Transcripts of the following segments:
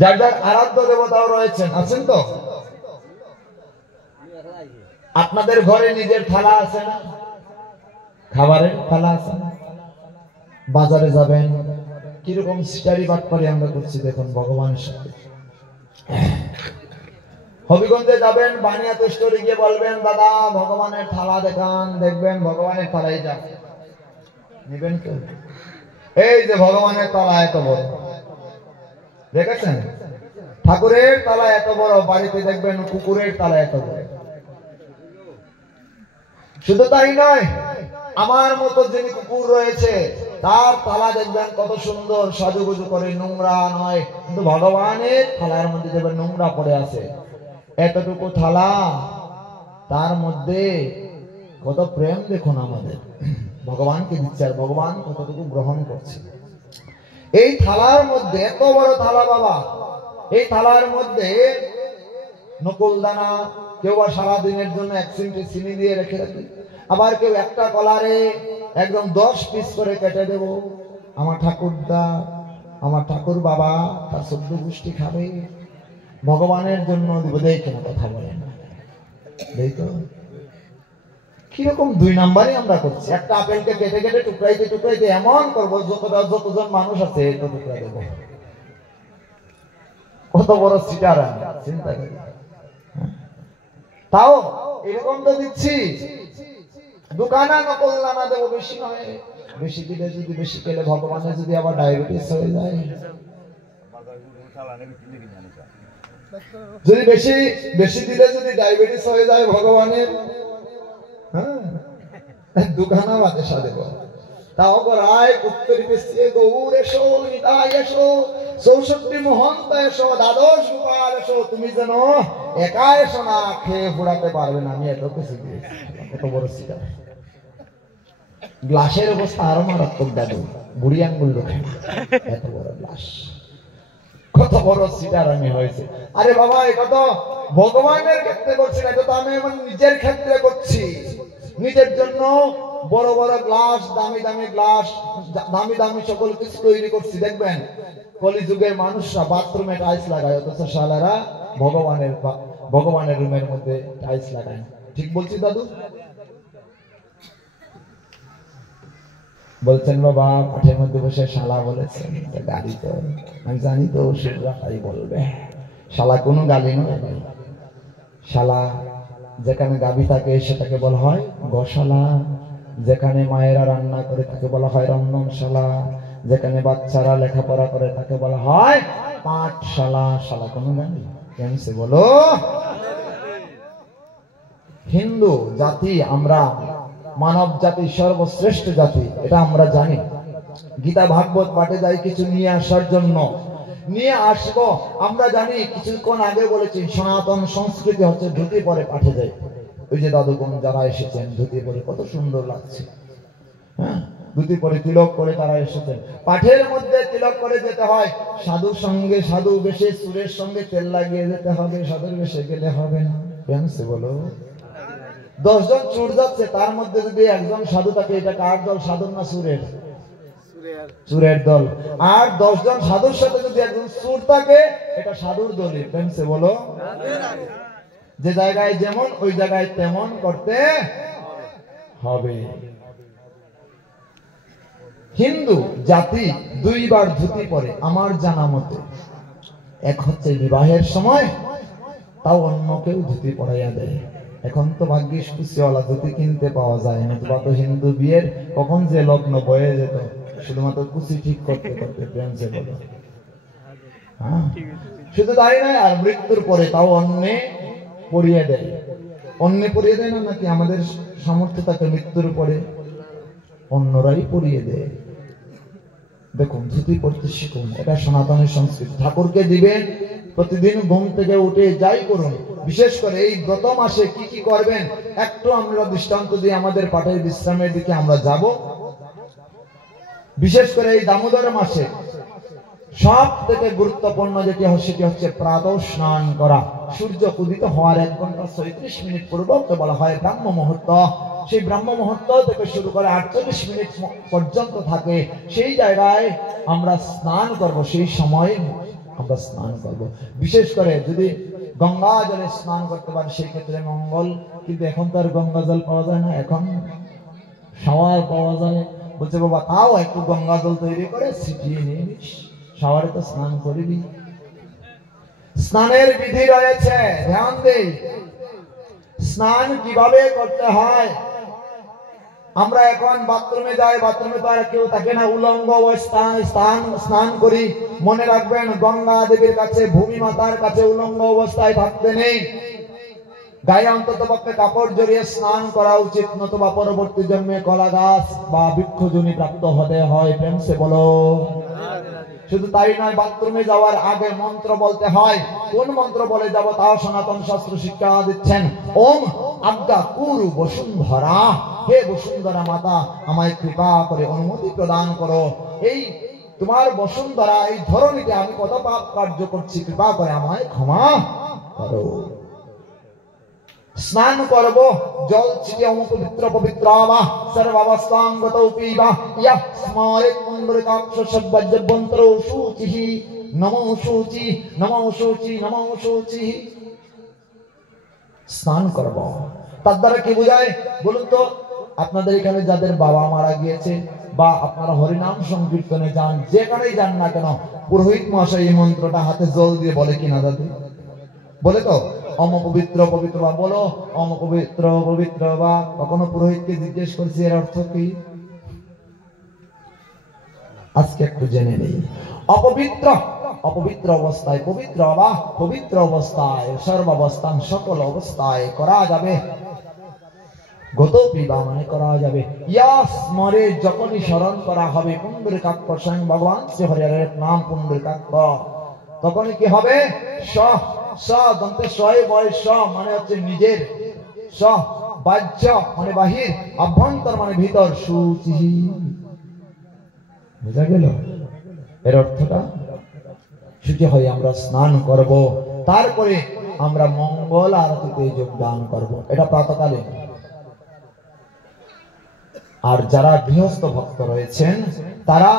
যার যার আরাধ্য দেবতাও রয়েছেন, আছেন তো? আপনাদের ঘরে নিজের থালা আছে না? খাবারের থালা আছে না? বাজারে যাবেন, কিরকম সিটারি বাটপারি আমরা করছি দেখুন ভগবানের সাথে। হবিগঞ্জে যাবেন, বানিয়াতে স্টোরে গিয়ে বলবেন দাদা ভগবানের থালা দেখান, দেখবেন ভগবানের থালাই যা নিবেন কেউ। এই যে ভগবানের তলা এত বড়, দেখেছেন? ঠাকুরের তলা এত বড়, বাড়িতে দেখবেন কুকুরের তলা এত বড়। শুধু তাই নয়, আমার মতো যিনি কুকুর রয়েছে তার থালা দেখবেন কত সুন্দর সাজুগুজু করে, নোংরা নয়, কিন্তু ভগবানের থালার মধ্যে দেখবেন নোংরা পড়ে আছে। এতটুকু থালা, তার মধ্যে কত প্রেম দেখুন আমাদের ভগবানকে দিচ্ছে, আর ভগবান কতটুকু গ্রহণ করছে। এই থালার মধ্যে, এত বড় থালা বাবা, এই থালার মধ্যে নকুল দানা, কেউ বা সারাদিনের জন্য 1 চিমটি চিনি দিয়ে রেখে রাখি, আবার কেউ একটা কলারে একদম 10 পিস করে কেটে দেব। আমার ঠাকুরদা, আমার ঠাকুর বাবা তার 14 গোষ্ঠী খাবে, ভগবানের জন্য দিব। দেখে না কথা বলেন, দেখো কিরকম 2 নাম্বারই আমরা করছি। একটা আপেলকে কেটে কেটে টুকরাইতে টুকরাইতে এমন করবো যতজন মানুষ আছে এত টুকরা দেব। কত বড় সিটার, চিন্তা করি। তাও এরকম তো দিচ্ছি, দোকানা নকল দানা দেবো, বেশি নয়। বেশি দিলে যদি, বেশি খেলে ভগবানের যদি আবার ডায়াবেটিস হয়ে যায়, যদি বেশি বেশি দিলে যদি ডায়াবেটিস হয়ে যায় ভগবানের, হ্যাঁ দুখানা বাতাসা দেব। তাও রায় উত্তর পেশে গৌর এসো, নিতাই এসো, 64 মহন্ত এসো, দ্বাদশ গোপাল এসো, তুমি যেন একা এসো না, খেয়ে ফুরাতে পারবে না। আমি এত কিছু দিয়েছি, এত বড় সিটার। গ্লাসের অবস্থা আরো মারাত্মক দাদু, বুড়ি আঙ্গুল লোক, এত বড় গ্লাস, কত বড় সিটার আমি হয়েছে। আরে বাবা, এটা তো ভগবানের ক্ষেত্রে করছি না, এটা তো আমি আমার নিজের ক্ষেত্রে করছি। নিজের জন্য বড় বড় গ্লাস, দামি দামি গ্লাস, দামি দামি সকল কিছু তৈরি করছি। দেখবেন কলিযুগের মানুষরা বাথরুমে টাইলস লাগায়, অথচ শালারা ভগবানের রুমের মধ্যে টাইলস লাগায়। ঠিক বলছি দাদু? বলছেন বাবা, পাঠের মধ্যে বসে শালা বলেছেন, গালি তো আমি জানি তো, সেটা তাই বলবে। শালা কোনো গালি নয়, শালা যেখানে গাভী থাকে সেটাকে বলা হয় গোশালা, যেখানে মায়েরা রান্না করে তাকে বলা হয় রন্ধনশালা, যেখানে বাচ্চারা লেখাপড়া করে তাকে বলা হয় পাঠশালা। শালা কোনো গালি কেমছে বলো? হিন্দু জাতি আমরা, মানব জাতি সর্বশ্রেষ্ঠ জাতি, এটা আমরা জানি। গীতা ভাগবত পাঠে যাই কিছু নিয়ে আসার জন্য, নিয়ে আসবো। আমরা জানি, কিছুক্ষণ আগে বলেছি সনাতন সংস্কৃতি হচ্ছে ধুতি পরে পাঠে যায়। ওই যে দাদুগণ যারা এসেছেন ধুতি পরে, কত সুন্দর লাগছে। হ্যাঁ, ধুতি পরে তিলক করে তারা এসেছেন। পাঠের মধ্যে তিলক করে যেতে হয়, সাধুর সঙ্গে সাধু বেশে, সুরের সঙ্গে তেল লাগিয়ে যেতে হবে, সাধুর বেশে গেলে হবে না। কেমছে বলো? 10 জন চুর যাচ্ছে, তার মধ্যে যদি একজন সাধু থাকে, এটা কার দল, সাধুর না সুরের? চুরের দল। আর 10 জন সাধুর সাথে যদি একজন চুর থাকে, এটা সাধুর দলই। কেমছে বলো? যে জায়গায় যেমন ওই জায়গায় তেমন করতে হবে। হিন্দু জাতি 2 বার ধুতি পরে আমার জানা মতে। এক হচ্ছে বিবাহের সময়, তাও অন্য কেউ ধুতি পরাইয়া দেয়। এখন তো ভাগ্যিস খুশিওয়ালা ধুতি কিনতে পাওয়া যায় না, তো হিন্দু বিয়ের কখন যে লগ্ন বয়ে যেত, শুধুমাত্র কুচি ঠিক করতে করতে। প্রেম সে বলো, হ্যাঁ শুধু তাই নয়, আর মৃত্যুর পরে তাও অন্যে পরিয়ে দেয়। অন্যে পরিয়ে দেয় না, নাকি আমাদের সামর্থ্য থাকে মৃত্যুর পরে অন্যরাই পরিয়ে দেয়। দেখুন, ধুতি পড়তে শিখুন, এটা সনাতনের সংস্কৃতি। ঠাকুরকে দিবেন, প্রতিদিন ঘুম থেকে উঠে যাই করুন, বিশেষ করে এই ব্রত মাসে কি কি করবেন একটু আমরা দৃষ্টান্ত দিয়ে আমাদের পাঠের বিশ্রামের দিকে আমরা যাব। বিশেষ করে এই দামোদর মাসে সব থেকে গুরুত্বপূর্ণ যেটি সেটি হচ্ছে প্রাতঃ স্নান করা। সূর্য উদিত হওয়ার 1 ঘন্টা 36 মিনিট পূর্বকে বলা হয় ব্রাহ্ম মুহূর্ত। সেই ব্রাহ্ম মুহূর্ত থেকে শুরু করে 48 মিনিট পর্যন্ত থাকে, সেই জায়গায় আমরা স্নান করব, সেই সময় আমরা স্নান করব। বিশেষ করে যদি গঙ্গা জলে স্নান করতে পারি সেই ক্ষেত্রে মঙ্গল, কিন্তু এখন তো আর গঙ্গা জল পাওয়া যায় না, এখন শাওয়ার পাওয়া যায়। বলছে বাবা তাও একটু গঙ্গা জল তৈরি করে ছিটিয়ে নিয়ে নিস, শাওয়ারে তো স্নান করবি। স্নানের বিধি রয়েছে, ধ্যান দেই। স্নান কিভাবে করতে হয়? আমরা এখন বাথরুমে যাই, বাথরুমে তো আর কেউ থাকে না, উলঙ্গ অবস্থায় স্নান করি। মনে রাখবেন গঙ্গা দেবীর কাছে, ভূমি মাতার কাছে উলঙ্গ অবস্থায় থাকতে নেই। গায়ে অন্তত পক্ষে কাপড় জড়িয়ে স্নান করা উচিত, নতুবা পরবর্তী জন্মে কলা গাছ বা বৃক্ষজনি প্রাপ্ত হতে হয়। প্রেম সে বলো। শুধু তাই নয়, বাথরুমে যাওয়ার আগে মন্ত্র বলতে হয়। কোন মন্ত্র বলে যাব তাও সনাতন শাস্ত্র শিক্ষা দিচ্ছেন। ওম আজ্ঞা কুরু বসুন্ধরা, হে বসুন্ধরা মাতা আমায় কৃপা করে অনুমতি প্রদান করো। এই তোমার বসুন্ধরা, এই ধরনীতে আমি কত পাপ কার্য করছি, কৃপা করে আমায় ক্ষমা করো। স্নান করব, জল ছিটিয়ে অপবিত্র পবিত্র বা সর্বাবস্থাঙ্গতৌ পিবা ইয়া স্মরে পুণ্ডরিকাক্ষ সব্বজ্জবন্তরো শুচিহি নমো শুচি নমো শুচি নমো শুচি। স্নান করব, তার দ্বারা কি বোঝায় বলুন তো? আপনাদের এখানে যাদের বাবা মারা গিয়েছে বা আপনারা হরিনাম সংকীর্তনে যান, যেখানেই যান না কেন, পুরোহিত মহাশয় এই মন্ত্রটা হাতে জল দিয়ে বলে কিনা দাদু? বলে তো, অম পবিত্র পবিত্র বা বলো, অম পবিত্র পবিত্র বা। কখনো পুরোহিতকে জিজ্ঞেস করছি এর অর্থ কি? আজকে একটু জেনে নেই। অপবিত্র, অপবিত্র অবস্থায় পবিত্র বা পবিত্র অবস্থায় সর্বাবস্থান সকল অবস্থায় করা যাবে। গত পিবা মানে করা যাবে। ইয়াস মরে যখনই স্মরণ করা হবে পুণ্ডরিকাক্ষ স্বয়ং ভগবান শ্রী হরিহরের নাম পুণ্ডরিকাক্ষ, তখনই কি হবে? স দন্তে সয় বয় স মানে হচ্ছে নিজের, স বাহ্য মানে বাহির, অভ্যন্তর মানে ভিতর, শুচি। বুঝা গেল এর অর্থটা? শুচি হয়ে আমরা স্নান করব, তারপরে আমরা মঙ্গল আরতিতে যোগদান করব। এটা প্রাতকালে। আর যারা গৃহস্থ ভক্ত রয়েছেন তারা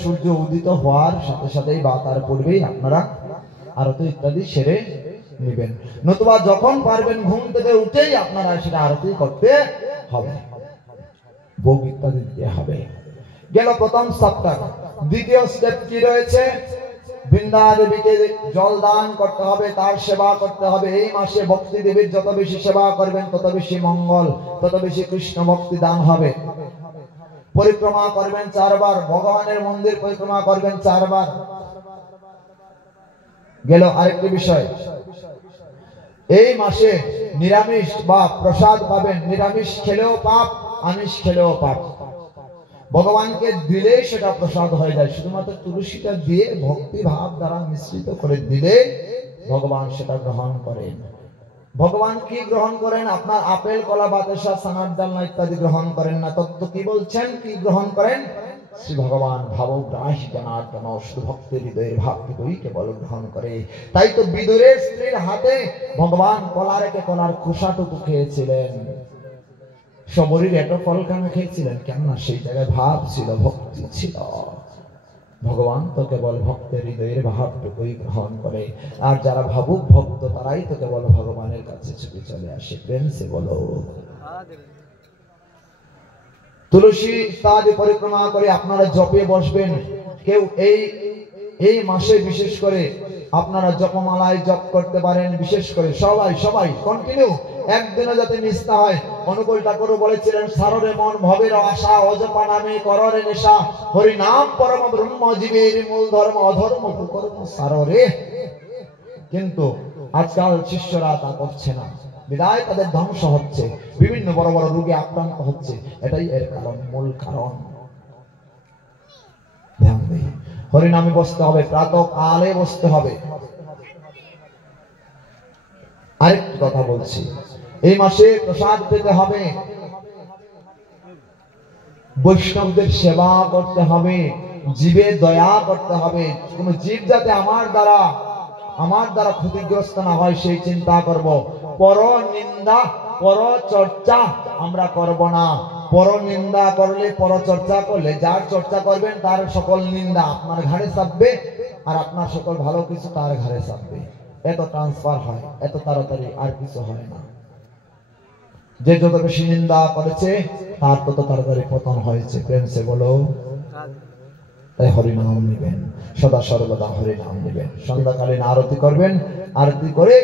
সূর্য উদিত হওয়ার সাথে সাথেই বা তার পূর্বেই আপনারা আরতি ইত্যাদি সেরে নেবেন, নতুবা যখন পারবেন ঘুম থেকে উঠেই আপনারা সেটা আরতি করতে হবে, ভোগ ইত্যাদি দিতে হবে। গেল প্রথম সপ্তাহ। দ্বিতীয় স্টেপ কি রয়েছে? বৃন্দা দেবীকে জল দান করতে হবে, তার সেবা করতে হবে। এই মাসে ভক্তি দেবীর যত বেশি সেবা করবেন তত বেশি মঙ্গল, তত বেশি কৃষ্ণ ভক্তি দান হবে। পরিক্রমা করবেন 4 বার, ভগবানের মন্দির পরিক্রমা করবেন 4 বার। গেল আরেকটি বিষয়, এই মাসে নিরামিষ বা প্রসাদ পাবেন। নিরামিষ খেলেও পাপ, আমিষ খেলেও পাপ। ভগবানকে দিলে সেটা প্রসাদ হয়ে যায়, শুধুমাত্র তুলসীটা দিয়ে ভক্তি ভাব দ্বারা মিশ্রিত করে দিলে ভগবান সেটা গ্রহণ করেন। ভগবান কি গ্রহণ করেন? আপনার আপেল, কলা, বাতাসা, সানার ডালনা ইত্যাদি গ্রহণ করেন না। তত্ত্ব কি বলছেন? কি গ্রহণ করেন? শ্রী ভগবান ভাবগ্রাহী জনার্দন শুধু ভক্তের হৃদয়ের ভাবটুকুই কেবল গ্রহণ করে। তাই তো বিদুরের স্ত্রীর হাতে ভগবান কলা রেখে কলার খোসাটুকু খেয়েছিলেন। শবরীর এত ফল কেন খেয়েছিলেন? কেননা সেই জায়গায় ভাব ছিল, ভক্তি ছিল। ভগবান তো কেবল ভক্তের হৃদয়ের ভাবটুকুই গ্রহণ করে। আর যারা ভাবুক ভক্ত তারাই তো কেবল ভগবানের কাছে ছুটে চলে আসে। প্রেম সে বলো। তুলসী ইত্যাদি পরিক্রমা করে আপনারা জপে বসবেন। কেউ এই মাসে বিশেষ করে আপনারা জপমালায় জপ করতে পারেন। বিশেষ করে সবাই কন্টিনিউ, একদিনও যাতে মিস না হয়। অনুকূল ঠাকুর বলেছিলেন, সাররে মন ভবের আশা, অজপা নামে কররে নেশা, হরি নাম পরম ব্রহ্ম জীবের মূল ধর্ম, অধর্ম কুকর্ম সাররে। কিন্তু আজকাল শিষ্যরা তা করছে না, বিদায় তাদের ধ্বংস হচ্ছে, বিভিন্ন বড় বড় রোগে আক্রান্ত হচ্ছে। এটাই এর কারণ, মূল কারণ। ধ্যান দেই, হরিনামে বসতে হবে, প্রাতঃ কালে বসতে হবে। আরেকটি কথা বলছি, এই মাসে প্রসাদ পেতে হবে, বৈষ্ণবদের সেবা করতে হবে, জীবে দয়া করতে হবে। কোন জীব যাতে আমার দ্বারা আমার দ্বারা ক্ষতিগ্রস্ত না হয় সেই চিন্তা করব। পর নিন্দা পর চর্চা আমরা করব না। পর নিন্দা করলে, পর চর্চা করলে যার চর্চা করবেন তার সকল নিন্দা আপনার ঘাড়ে চাপবে, আর আপনার সকল ভালো কিছু তার ঘাড়ে চাপবে। এত ট্রান্সফার হয়, এত তাড়াতাড়ি আর কিছু হয় না। যে যত বেশি নিন্দা করেছে তার তত তাড়াতাড়ি পতন হয়েছে। প্রেম সে বলো। তাই হরিনাম নিবেন, সদা সর্বদা হরিনাম নিবেন। সন্ধ্যাকালীন আরতি করবেন, আরতি করে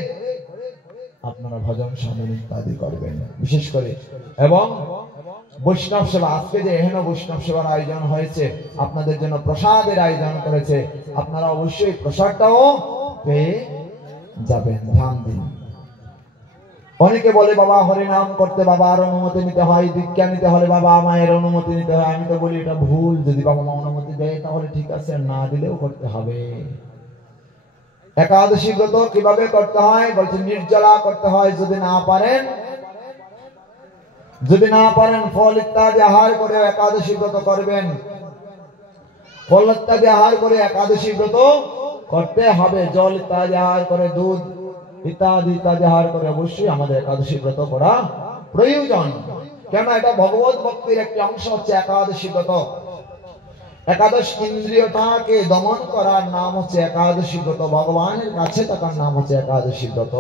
আপনারা ভজন সাধন ইত্যাদি করবেন বিশেষ করে। এবং বৈষ্ণব সেবা, আজকে যে এহেন বৈষ্ণব সেবার আয়োজন হয়েছে, আপনাদের জন্য প্রসাদের আয়োজন করেছে, আপনারা অবশ্যই প্রসাদটাও পেয়ে যাবেন, ধ্যান দিন। অনেকে বলে বাবা হরিনাম করতে বাবার অনুমতি নিতে হয়, দীক্ষা নিতে হলে বাবা মায়ের অনুমতি নিতে হয়। আমি তো বলি এটা ভুল। যদি বাবা মা অনুমতি দেয় তাহলে ঠিক আছে, না দিলেও করতে হবে। একাদশী ব্রত কিভাবে করতে হয় বলছে, নির্জলা করতে হয়। যদি না পারেন ফল ইত্যাদি আহার করে একাদশী ব্রত করবেন। ফল ইত্যাদি আহার করে একাদশী ব্রত করতে হবে। জল ইত্যাদি আহার করে, দুধ ইত্যাদি ইত্যাদি আহার করে অবশ্যই আমাদের একাদশী ব্রত করা প্রয়োজন। কেন? এটা ভগবত ভক্তির একটি অংশ হচ্ছে একাদশী ব্রত। একাদশ ইন্দ্রিয়টাকে দমন করার নাম হচ্ছে একাদশী ব্রত। ভগবানের কাছে থাকার নাম হচ্ছে একাদশী ব্রত।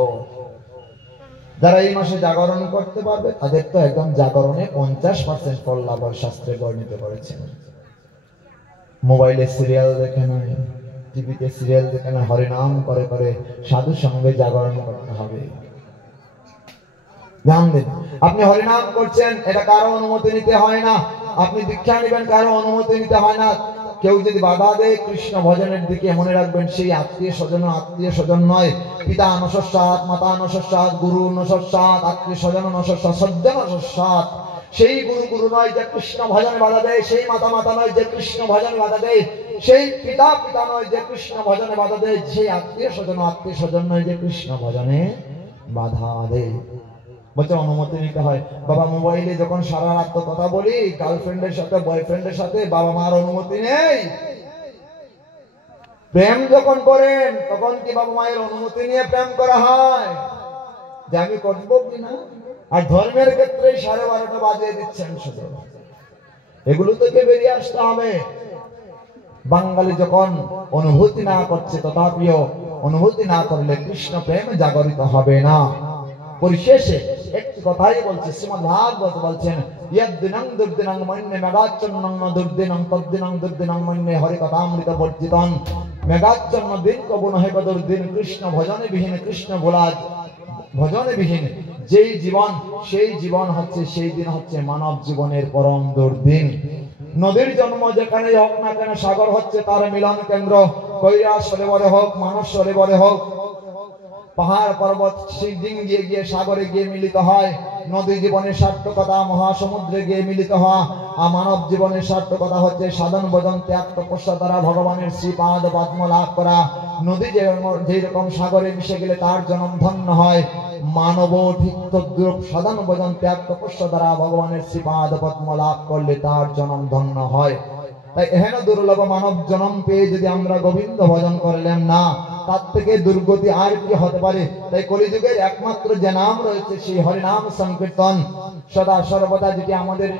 যারা এই মাসে জাগরণ করতে পারবে তাদের তো একদম জাগরণে 50% ফল লাভ শাস্ত্রে বর্ণিত করেছেন। মোবাইলে সিরিয়াল দেখে নয়, টিভিতে সিরিয়াল দেখে নয়, হরিনাম করে করে সাধু সঙ্গে জাগরণ করতে হবে। ধ্যান দিন। আপনি হরিনাম করছেন, এটা কারো অনুমতি নিতে হয় না। আপনি দীক্ষা নেবেন, কারো অনুমতি নিতে হয় না। কেউ যদি বাধা দেয় কৃষ্ণ ভজনের দিকে, মনে রাখবেন সেই আত্মীয় স্বজন নয়। পিতা নশস্বাৎ, মাতা নশস্বাৎ, গুরু নশস্বাৎ, আত্মীয় স্বজন নশস্বাৎ, সজ্জন নশস্বাৎ। সেই গুরু নয় যে কৃষ্ণ ভজনে বাধা দেয়, সেই মাতা নয় যে কৃষ্ণ ভজনে বাধা দেয়, সেই পিতা নয় যে কৃষ্ণ ভজনে বাধা দেয়, সেই আত্মীয় স্বজন নয় যে কৃষ্ণ ভজনে বাধা দেয়। বলছে অনুমতি নিতে হয়। বাবা মোবাইলে যখন সারা রাত কথা বলি গার্লফ্রেন্ডের সাথে, বয়ফ্রেন্ডের সাথে, বাবা মার অনুমতি নেই। প্রেম যখন করেন তখন কি বাবা মায়ের অনুমতি নিয়ে প্রেম করা হয় যে আমি করব কিনা? আর ধর্মের ক্ষেত্রে 12:30 বাজিয়ে দিচ্ছেন শুধু। এগুলো থেকে বেরিয়ে আসতে হবে। বাঙালি যখন অনুভূতি না করছে, তথাপিও অনুভূতি না করলে কৃষ্ণ প্রেম জাগরিত হবে না। পরিশেষে একটি কথাই বলছে, শ্রীমদ্ ভাগবত বলছেন, ইয়দ্দিনং দুর্দিনং মন্যে মেঘাচ্ছন্নং দুর্দিনং তদ্দিনং দুর্দিনং মন্যে হরিকথামৃত বর্জিতং। মেঘাচ্ছন্ন দিন কবু নহে দুর্দিন, কৃষ্ণ ভজনে বিহীন, কৃষ্ণ ভোলা ভজনে বিহীন যেই জীবন, সেই জীবন হচ্ছে, সেই দিন হচ্ছে মানব জীবনের পরম দুর্দিন। নদীর জন্ম যেখানে হোক না কেন, সাগর হচ্ছে তার মিলন কেন্দ্র। কৈলাস সরোবরে হোক, মানস সরোবরে হোক, পাহাড় পর্বত ডিঙ্গিয়ে গিয়ে সাগরে গিয়ে মিলিত হয়। নদী জীবনের সার্থকতা মহাসমুদ্রে গিয়ে মিলিত হওয়া। আর মানব জীবনের সার্থকতা হচ্ছে সাধন ভজন ত্যাগ তপস্যা দ্বারা ভগবানের শ্রীপাদ পদ্ম লাভ করা। নদী যেরকম সাগরে মিশে গেলে তার জন্ম ধন্য হয়, মানব ঠিক তদ্রূপ সাধন ভজন ত্যাগ তপস্যা দ্বারা ভগবানের শ্রীপাদ পদ্ম লাভ করলে তার জন্ম ধন্য হয়। তাই এহেন দুর্লভ মানব জন্ম পেয়ে যদি আমরা গোবিন্দ ভজন করলাম না, তার থেকে দুর্গতি আর কি হতে পারে? তাই কলিযুগের একমাত্র যে নাম রয়েছে সেই হরিনাম সংকীর্তন। সদা সর্বদা যেটি আমাদের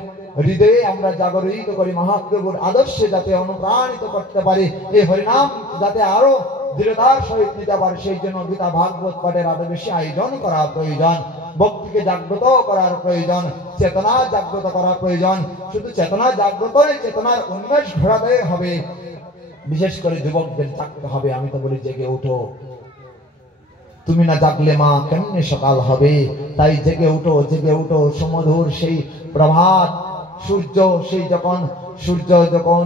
হৃদয়ে আমরা জাগরিত করি, মহাপ্রভুর আদর্শে যাতে অনুপ্রাণিত করতে পারি, এই হরিনাম যাতে আরো দৃঢ়তার সহিত নিতে পারে, সেই জন্য গীতা ভাগবত পাঠের আরো বেশি আয়োজন করা প্রয়োজন। ভক্তিকে জাগ্রত করার প্রয়োজন, চেতনা জাগ্রত করা প্রয়োজন। শুধু চেতনা জাগ্রত, চেতনার উন্মেষ ঘটাতে হবে। বিশেষ করে যুবকদের জাগতে হবে। আমি তো বলি জেগে উঠো, তুমি না জাগলে মা কেমনে সকাল হবে? তাই জেগে উঠো, জেগে উঠো। সুমধুর সেই প্রভাত, সূর্য যখন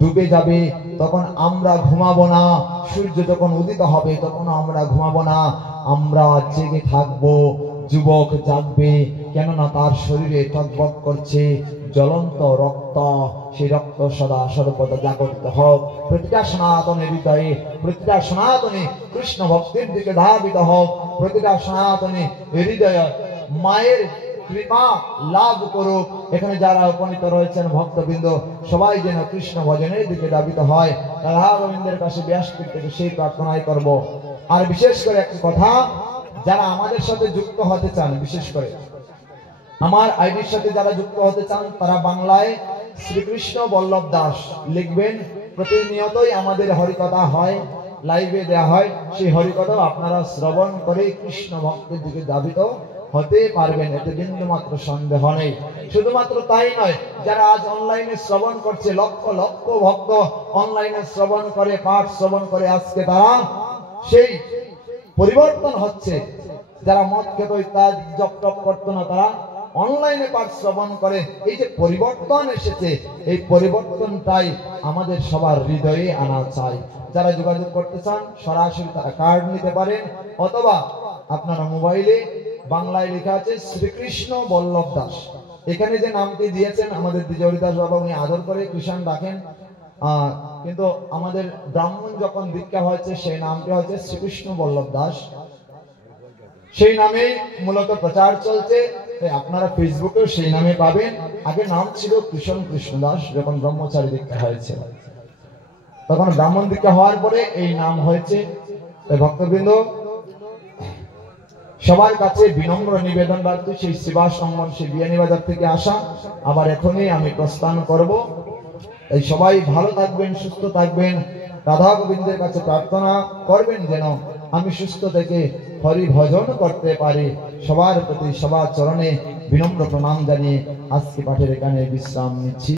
ডুবে যাবে তখন আমরা ঘুমাবো না। সূর্য যখন উদিত হবে তখন আমরা ঘুমাবো না, আমরা জেগে থাকবো। যুবক জাগবে, কেননা তার শরীরে টগবগ করছে জ্বলন্ত রক্ত। সেই রক্ত সদা সর্বদা জাগরিত হোক। প্রতিটা সনাতনের হৃদয়ে, প্রতিটা সনাতনী কৃষ্ণ ভক্তির দিকে ধাবিত হোক। প্রতিটা সনাতনী হৃদয়ে মায়ের কৃপা লাভ করুক। এখানে যারা উপনীত রয়েছেন ভক্তবৃন্দ, সবাই যেন কৃষ্ণ ভজনের দিকে ধাবিত হয়। রাধা গোবিন্দের কাছে ব্যাসপীঠ থেকে সেই প্রার্থনাই করব। আর বিশেষ করে একটি কথা, যারা আমাদের সাথে যুক্ত হতে চান, বিশেষ করে আমার আইডির সাথে যারা যুক্ত হতে চান, তারা বাংলায় শ্রীকৃষ্ণ বল্লভ দাস লিখবেন। প্রতিনিয়তই আমাদের হরিকথা হয়, লাইভে দেওয়া হয়, সেই হরিকথাও আপনারা শ্রবণ করে কৃষ্ণ ভক্তের দিকে ধাবিত হতে পারবেন, এতে বিন্দু মাত্র সন্দেহ নেই। শুধুমাত্র তাই নয়, যারা আজ অনলাইনে শ্রবণ করছে, লক্ষ লক্ষ ভক্ত অনলাইনে শ্রবণ করে, পাঠ শ্রবণ করে, আজকে তারা সেই পরিবর্তন হচ্ছে। যারা মদ খেত ইত্যাদি জপ টপ করতো না, তারা অনলাইনে পাঠ শ্রবণ করে। এই যে পরিবর্তন এসেছে, এই পরিবর্তনটাই আমাদের সবার হৃদয়ে আনা চাই। যারা যোগাযোগ করতে চান সরাসরি তারা কার্ড নিতে পারেন, অথবা আপনারা মোবাইলে বাংলায় লেখা আছে শ্রীকৃষ্ণ বল্লভ দাস। এখানে যে নামটি দিয়েছেন আমাদের দ্বিজহরিদাস বাবা, উনি আদর করে কৃষাণ রাখেন, কিন্তু আমাদের ব্রাহ্মণ যখন দীক্ষা হয়েছে সেই নামটি হচ্ছে শ্রীকৃষ্ণ বল্লভ দাস। সেই নামে মূলত প্রচার চলছে, আপনারা ফেসবুকেও সেই নামে পাবেন। আগে নাম ছিল কৃষণ কৃষ্ণ দাস, যখন ব্রহ্মচারী দীক্ষা হয়েছে, তখন ব্রাহ্মণ দীক্ষা হওয়ার পরে এই নাম হয়েছে। ভক্তবৃন্দ, সবার কাছে বিনম্র নিবেদন রাখতে, সেই শ্রীবাস অঙ্গন, সেই বিয়ানীবাজার থেকে আসা, আবার এখনই আমি প্রস্থান করব। এই সবাই ভালো থাকবেন, সুস্থ থাকবেন। রাধা গোবিন্দের কাছে প্রার্থনা করবেন যেন আমি সুস্থ থেকে হরি ভজন করতে পারি। সবার প্রতি, সবার চরণে বিনম্র প্রণাম জানিয়ে আজকে পাঠের এখানে বিশ্রাম নিচ্ছি।